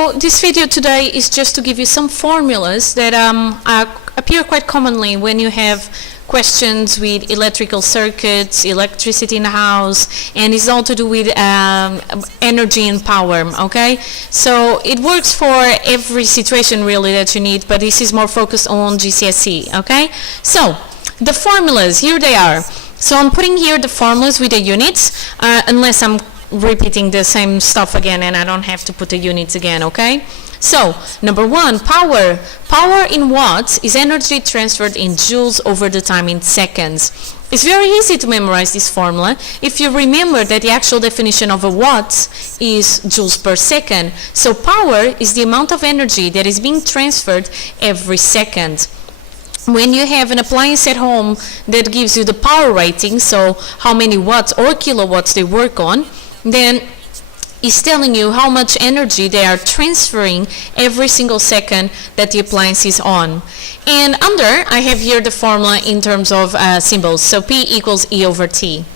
So this video today is just to give you some formulas that appear quite commonly when you have questions with electrical circuits, electricity in the house, and it's all to do with energy and power, okay? So it works for every situation really that you need, but this is more focused on GCSE, okay? So the formulas, here they are. So I'm putting here the formulas with the units, unless I'm repeating the same stuff again and I don't have to put the units again, okay? So, number one, power. Power in watts is energy transferred in joules over the time in seconds. It's very easy to memorize this formula if you remember that the actual definition of a watt is joules per second. So power is the amount of energy that is being transferred every second. When you have an appliance at home that gives you the power rating, so how many watts or kilowatts they work on, then it's telling you how much energy they are transferring every single second that the appliance is on. And under, I have here the formula in terms of symbols, so P equals E over T.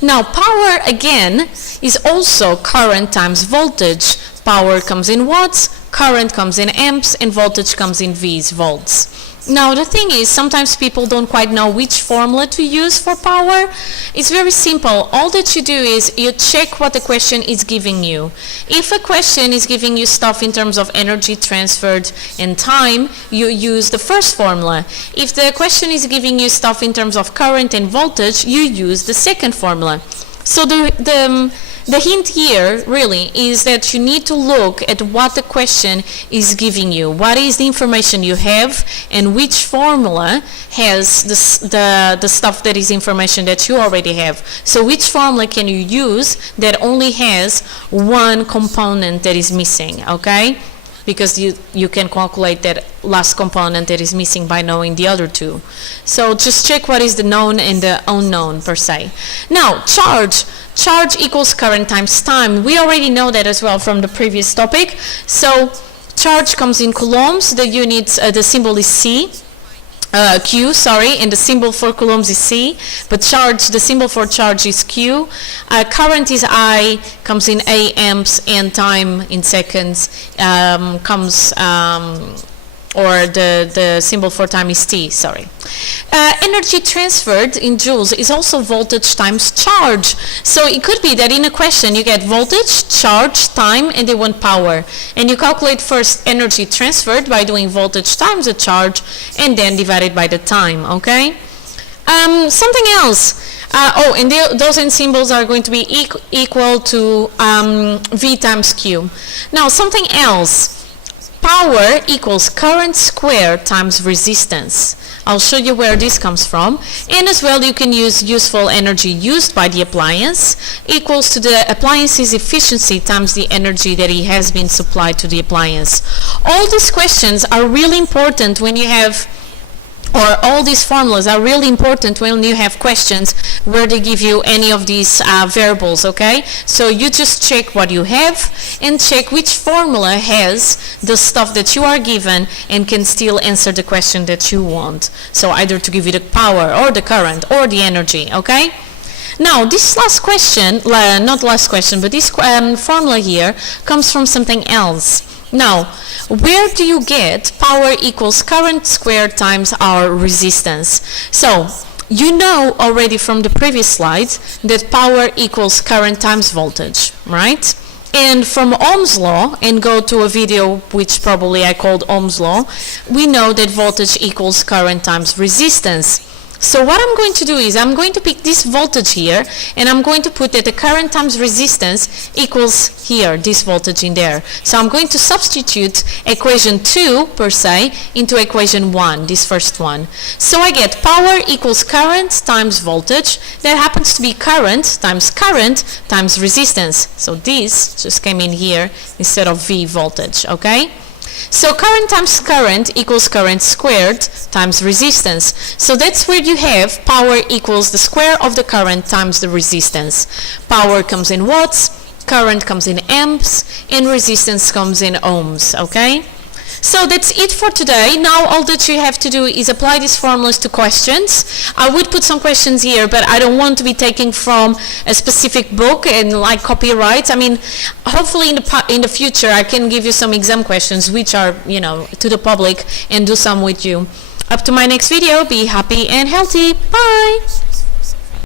Now, power, again, is also current times voltage. Power comes in watts, current comes in amps, and voltage comes in V's, volts. Now, the thing is, sometimes people don't quite know which formula to use for power. It's very simple. All that you do is you check what the question is giving you. If a question is giving you stuff in terms of energy transferred and time, you use the first formula. If the question is giving you stuff in terms of current and voltage, you use the second formula. So the hint here really is that you need to look at what the question is giving you. What is the information you have and which formula has the stuff that is information that you already have. So which formula can you use that only has one component that is missing, okay? Because you can calculate that last component that is missing by knowing the other two. So just check what is the known and the unknown per se. Now, charge. Charge equals current times time. We already know that as well from the previous topic. So charge comes in coulombs. The units, the symbol is Q, and the symbol for coulombs is C, but charge, the symbol for charge is Q. Current is I, comes in A amps, and time in seconds or the symbol for time is T, energy transferred in joules is also voltage times charge. So it could be that in a question you get voltage, charge, time, and they want power. And you calculate first energy transferred by doing voltage times the charge, and then divided by the time, okay? Something else. And those end symbols are going to be equal to V times Q. Now, something else. Power equals current squared times resistance. I'll show you where this comes from. And as well, you can use useful energy used by the appliance equals to the appliance's efficiency times the energy that it has been supplied to the appliance. All these questions are really important when you have, or all these formulas are really important when you have questions where they give you any of these variables, okay? So you just check what you have and check which formula has the stuff that you are given and can still answer the question that you want. So either to give you the power or the current or the energy, okay? Now, this last question, not last question, but this formula here comes from something else. Now, where do you get power equals current squared times our resistance? So, you know already from the previous slides that power equals current times voltage, right? And from Ohm's law, and go to a video which probably I called Ohm's law, we know that voltage equals current times resistance. So what I'm going to do is I'm going to pick this voltage here and I'm going to put that the current times resistance equals here, this voltage in there. So I'm going to substitute equation 2 per se into equation 1, this first one. So I get power equals current times voltage. That happens to be current times resistance. So this just came in here instead of V voltage, okay? So current times current equals current squared times resistance. So that's where you have power equals the square of the current times the resistance. Power comes in watts, current comes in amps, and resistance comes in ohms, okay? So that's it for today. Now all that you have to do is apply these formulas to questions. I would put some questions here, but I don't want to be taking from a specific book and like copyright. I mean, hopefully in the future I can give you some exam questions which are, you know, to the public and do some with you. Up to my next video, be happy and healthy. Bye!